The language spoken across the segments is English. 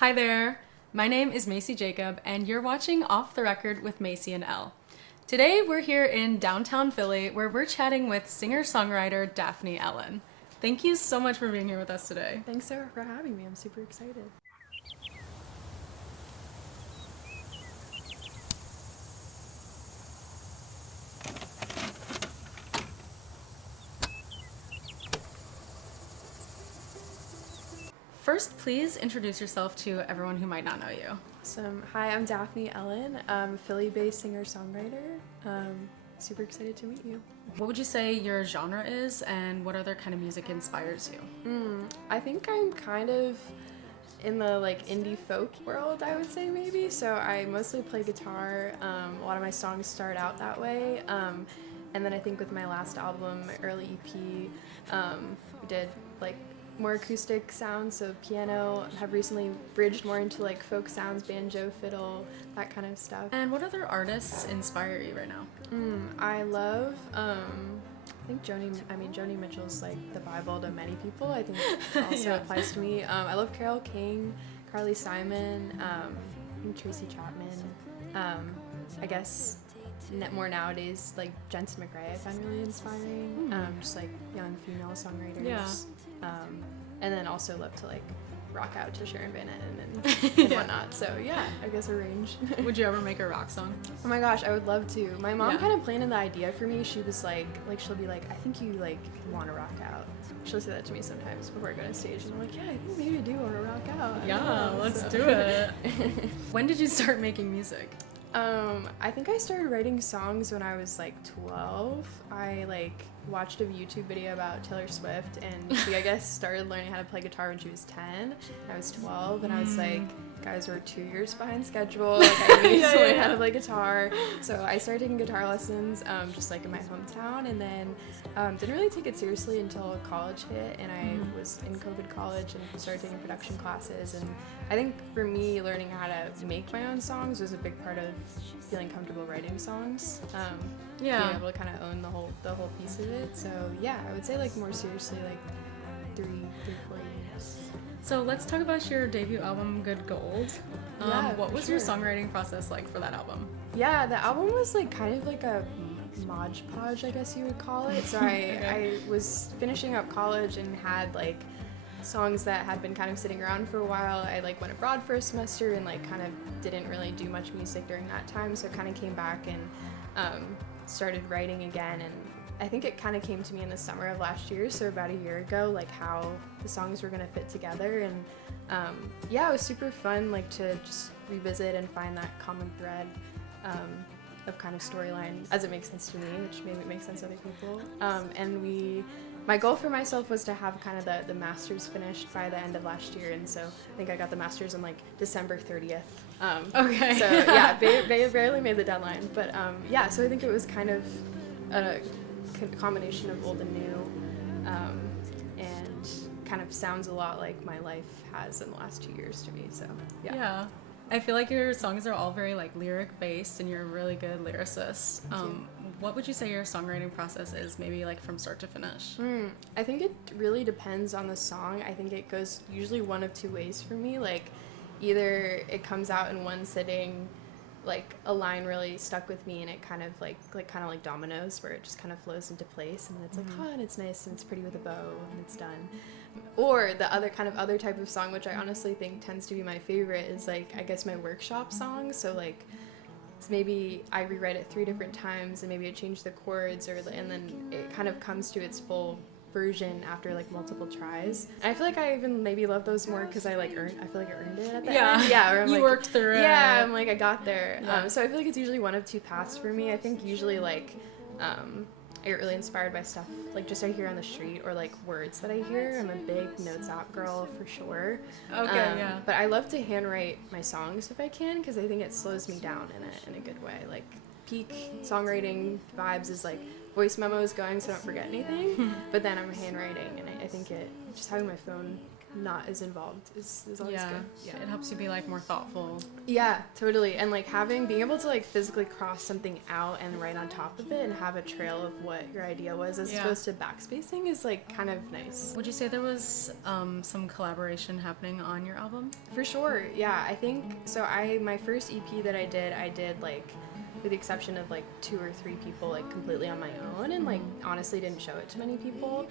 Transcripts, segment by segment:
Hi there, my name is Macy Jacob, and you're watching Off the Record with Macy and Elle. Today we're here in downtown Philly where we're chatting with singer-songwriter Daphne Ellen. Thank you so much for being here with us today. Thanks for having me. I'm super excited. First, please introduce yourself to everyone who might not know you. Awesome. Hi, I'm Daphne Ellen. I'm a Philly-based singer-songwriter. Super excited to meet you. What would you say your genre is, and what other kind of music inspires you? I think I'm kind of in the indie folk world, I would say maybe. So I mostly play guitar. A lot of my songs start out that way. And then I think with my last album, my early EP, we did more acoustic sounds, so piano. Have recently bridged more into folk sounds, banjo, fiddle, that kind of stuff. And what other artists inspire you right now? I love, I think Joni Mitchell's the Bible to many people. I think it also applies to me. I love Carole King, Carly Simon, I think Tracy Chapman. I guess more nowadays, Jensen McRae I find really inspiring. Just young female songwriters. Yeah. And then also love to rock out to Sharon Van Etten and whatnot. So yeah, I guess a range. Would you ever make a rock song? Oh my gosh, I would love to. My mom kind of planted the idea for me. She was she'll be I think you want to rock out. She'll say that to me sometimes before I go on stage, and I'm like, yeah, I think maybe I do want to rock out. Yeah, let's do it. When did you start making music? I think I started writing songs when I was 12. I watched a YouTube video about Taylor Swift, and she I guess started learning how to play guitar when she was 10. I was 12, and I was guys, we're 2 years behind schedule. I need to learn how to play guitar. So I started taking guitar lessons just in my hometown, and then didn't really take it seriously until college hit, and I was in COVID college and started taking production classes. And I think for me, learning how to make my own songs was a big part of feeling comfortable writing songs. Being able to kind of own the whole piece of it. So yeah, I would say more seriously 3-4 years. So let's talk about your debut album, Good Gold. What was your songwriting process like for that album? Yeah, the album was kind of a Mod Podge, I guess you would call it. So I was finishing up college and had songs that had been kind of sitting around for a while. I went abroad for a semester and kind of didn't really do much music during that time. So I kind of came back and started writing again, and I think it kind of came to me in the summer of last year, so about a year ago, how the songs were going to fit together. And it was super fun to just revisit and find that common thread of kind of storyline as it makes sense to me, which maybe it makes sense to other people. And my goal for myself was to have kind of the masters finished by the end of last year, and so I think I got the masters on December 30th. Okay. So yeah, barely made the deadline, but so I think it was kind of a combination of old and new, and kind of sounds a lot like my life has in the last 2 years to me. So yeah. I feel like your songs are all very lyric based, and you're a really good lyricist. What would you say your songwriting process is, maybe from start to finish? I think it really depends on the song. I think it goes usually one of two ways for me. Either it comes out in one sitting, a line really stuck with me, and it kind of like dominoes, where it just kind of flows into place, and it's and it's nice and it's pretty with a bow and it's done. Or the other type of song, which I honestly think tends to be my favorite, is I guess my workshop song. So maybe I rewrite it 3 different times, and maybe I change the chords, and then it kind of comes to its full version after multiple tries. And I feel I even maybe love those more because I I feel I earned it at the end. Yeah, or I'm you worked through it. Yeah, I'm I got there. So I feel it's usually one of two paths for me. I think usually I get really inspired by stuff just I hear on the street, or words that I hear. I'm a big notes app girl for sure. Okay, But I love to handwrite my songs if I can, because I think it slows me down in a good way. Peak songwriting vibes is voice memos going so I don't forget anything, but then I'm handwriting, and I think just having my phone not as involved is always good. Yeah, it helps you be like more thoughtful. Yeah, totally. And like being able to like physically cross something out and write on top of it and have a trail of what your idea was as opposed to backspacing is like kind of nice. Would you say there was some collaboration happening on your album? For sure, yeah. I think so. My first EP that I did like, with the exception of like 2 or 3 people, like completely on my own, and like honestly didn't show it to many people.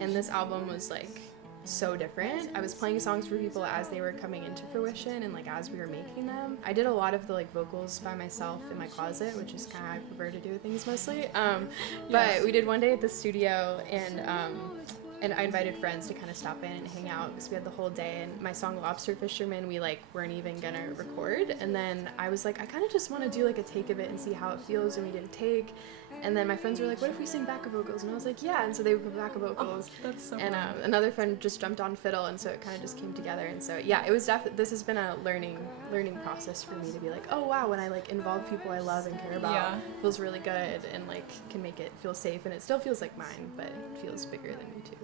And this album was like so different. I was playing songs for people as they were coming into fruition and like as we were making them. I did a lot of the like vocals by myself in my closet, which is kind of how I prefer to do things mostly. But we did one day at the studio, and I invited friends to kind of stop in and hang out because we had the whole day. And my song Lobster Fisherman, we like weren't even gonna record. And then I was like, I kind of just want to do like a take of it and see how it feels. And we did a take. And then my friends were like, what if we sing backup vocals? And I was like, yeah. And so they would put backup vocals. Oh, that's so and fun. Another friend just jumped on fiddle, and so it kind of just came together. And so yeah, it was definitely, this has been a learning process for me to be like, oh wow, when I like involve people I love and care about, it feels really good and like can make it feel safe, and it still feels like mine, but it feels bigger than me too.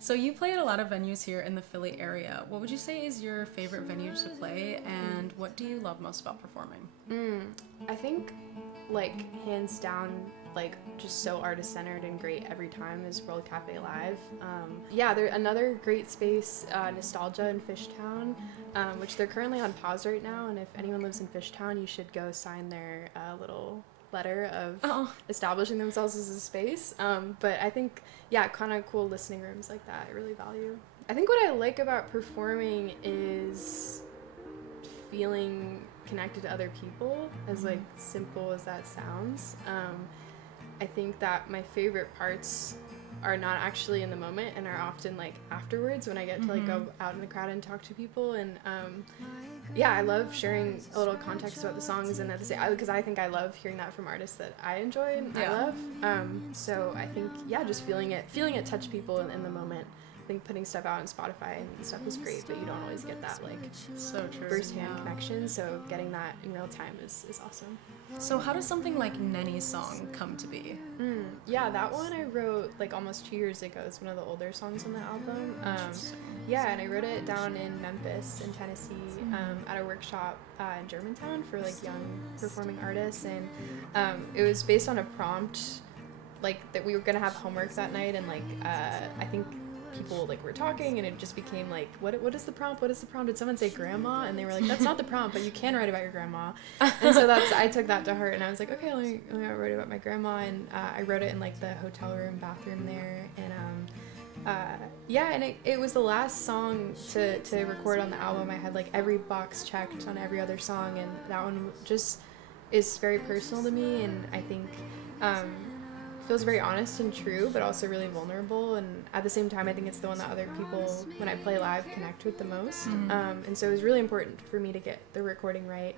So you play at a lot of venues here in the Philly area. What would you say is your favorite venue to play, and what do you love most about performing? I think like hands down, like just so artist-centered and great every time is World Cafe Live. There's another great space, Nostalgia in Fishtown, which they're currently on pause right now, and if anyone lives in Fishtown, you should go sign their little letter of establishing themselves as a space. But I think, kind of cool listening rooms like that I really value. I think what I like about performing is feeling connected to other people, as like simple as that sounds. I think that my favorite parts are not actually in the moment and are often like afterwards when I get to like go out in the crowd and talk to people. And I love sharing a little context about the songs, and because I think I love hearing that from artists that I enjoy and I love. So I think just feeling it touch people in the moment. I think putting stuff out on Spotify and stuff is great, but you don't always get that like so true first-hand connection. So getting that in real time is awesome. So how does something like Nenny's song come to be? That one I wrote like almost 2 years ago. It's one of the older songs on the album. And I wrote it down in Memphis in Tennessee at a workshop in Germantown for like young performing artists, and it was based on a prompt like that we were gonna have homework that night, and like I think people like were talking, and it just became like, what is the prompt? Did someone say grandma? And they were like, that's not the prompt, but you can write about your grandma. And so I took that to heart, and I was like, okay, let me write about my grandma. And I wrote it in like the hotel room bathroom there, and it was the last song to record on the album. I had like every box checked on every other song, and that one just is very personal to me, and I think feels very honest and true, but also really vulnerable. And at the same time, I think it's the one that other people, when I play live, connect with the most. And so it was really important for me to get the recording right.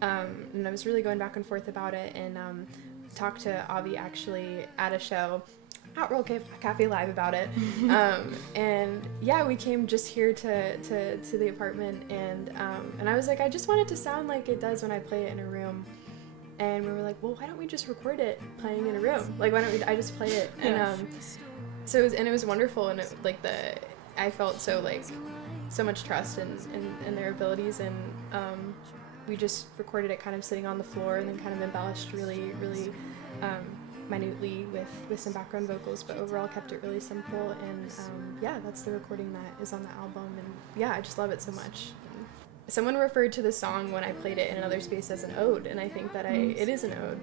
And I was really going back and forth about it, and talked to Avi actually at a show at World Cafe Live about it. We came just here to the apartment, and I was like, I just want it to sound like it does when I play it in a room. And we were like, well, why don't we just record it playing in a room? Like, why don't I just play it? And it was wonderful, and I felt so much trust in their abilities, and we just recorded it kind of sitting on the floor, and then kind of embellished really, really minutely with some background vocals, but overall kept it really simple. And that's the recording that is on the album, and I just love it so much. Someone referred to the song when I played it in another space as an ode, and I think that it is an ode,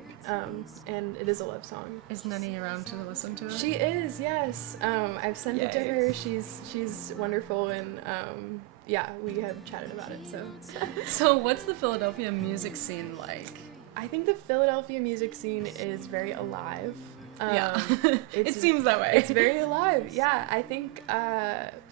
and it is a love song. Is Nenny around to listen to it? She is, yes. I've sent it to her. She's wonderful, and we have chatted about it. So what's the Philadelphia music scene like? I think the Philadelphia music scene is very alive. It seems that way. It's very alive. Yeah, I think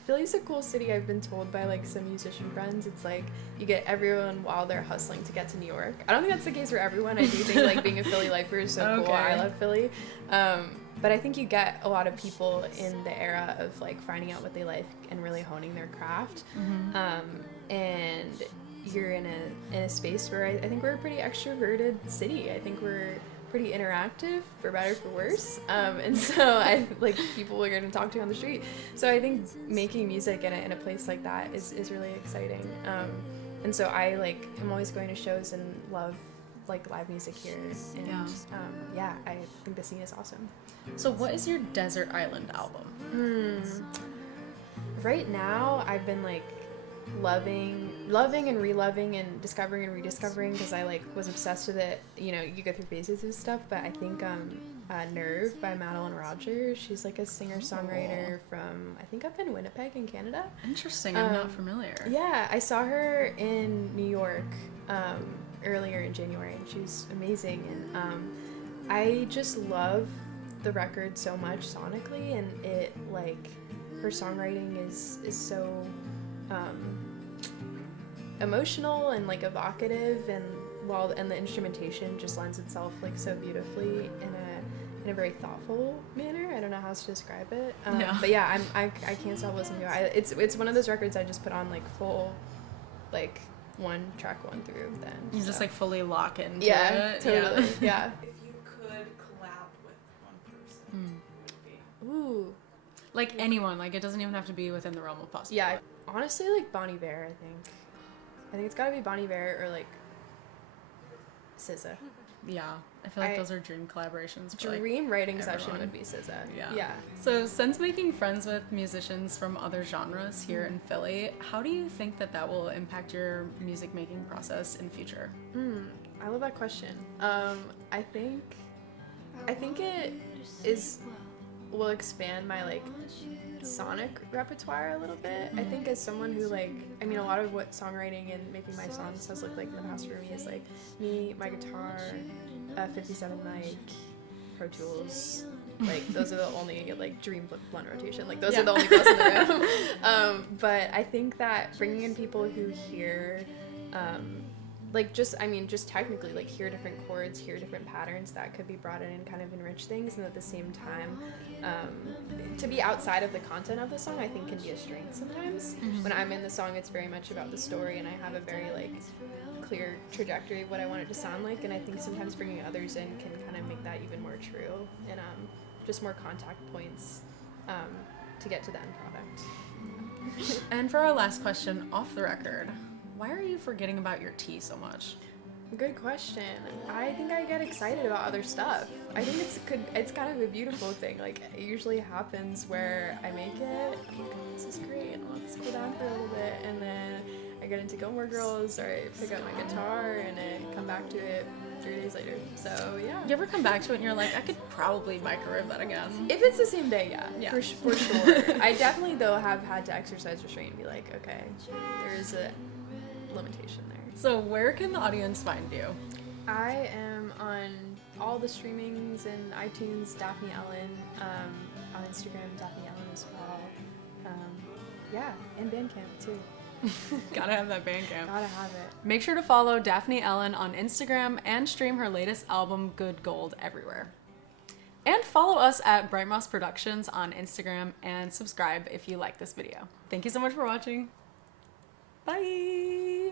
Philly's a cool city. I've been told by like some musician friends. It's like you get everyone while they're hustling to get to New York. I don't think that's the case for everyone. I do think like being a Philly lifer is so cool. I love Philly. But I think you get a lot of people in the era of like finding out what they like and really honing their craft. And you're in a space where I think we're a pretty extroverted city. I think we're pretty interactive, for better or for worse. And so I like people we're going to talk to on the street. So I think making music in a place like that is really exciting. And so I like am always going to shows and love like live music here. And yeah, I think the scene is awesome. So what is your Desert Island album? Right now I've been like loving and reloving and discovering and rediscovering, because I like was obsessed with it. You know, you go through phases of stuff, but I think Nerve by Madeline Rogers, she's like a singer-songwriter from I think up in Winnipeg in Canada. Interesting. I'm not familiar. Yeah, I saw her in New York earlier in January, and she was amazing. And I just love the record so much sonically, and it like her songwriting is so emotional and like evocative, and the instrumentation just lends itself like so beautifully in a very thoughtful manner. I don't know how else to describe it. But yeah, I can't stop listening to it. It's one of those records I just put on like full, like one through. Then you just like fully lock into it. Totally. Yeah. If you could collab with one person, who would it be? Ooh. Like anyone, like it doesn't even have to be within the realm of possibility. Yeah, honestly, like Bon Iver, I think it's gotta be Bon Iver or like SZA. Yeah, I feel like those are dream collaborations. Dream writing session would be SZA. Yeah. So since making friends with musicians from other genres here in Philly, how do you think that will impact your music making process in future? I love that question. I think it will expand my like sonic repertoire a little bit. I think as someone who like, I mean, a lot of what songwriting and making my songs has looked like in the past for me is like me, my guitar, 57 mic, Pro Tools. Like those are the only like dream blunt rotation. Like those are the only girls in the room. But I think that bringing in people who hear like just technically like hear different chords, hear different patterns that could be brought in and kind of enrich things, and at the same time to be outside of the content of the song I think can be a strength sometimes. When I'm in the song, it's very much about the story, and I have a very like clear trajectory of what I want it to sound like, and I think sometimes bringing others in can kind of make that even more true, and just more contact points to get to the end product. And for our last question, off the record, why are you forgetting about your tea so much? Good question. I think I get excited about other stuff. I think it's kind of a beautiful thing. Like it usually happens where I make it, I'm like, oh, this is great, and let's cool down for a little bit, and then I get into Gilmore Girls, or I pick up my guitar and I come back to it 3 days later. So yeah. You ever come back to it and you're like, I could probably microwave that again? If it's the same day, yeah. For sure. I definitely though have had to exercise restraint and be like, okay, there's a limitation there. So where can the audience find you? I am on all the streamings and iTunes, Daphne Ellen, on Instagram, Daphne Ellen as well. And Bandcamp too. Gotta have that Bandcamp. Gotta have it. Make sure to follow Daphne Ellen on Instagram and stream her latest album, Good Gold, everywhere. And follow us at BRIGHTMOSS Productions on Instagram, and subscribe if you like this video. Thank you so much for watching. Bye!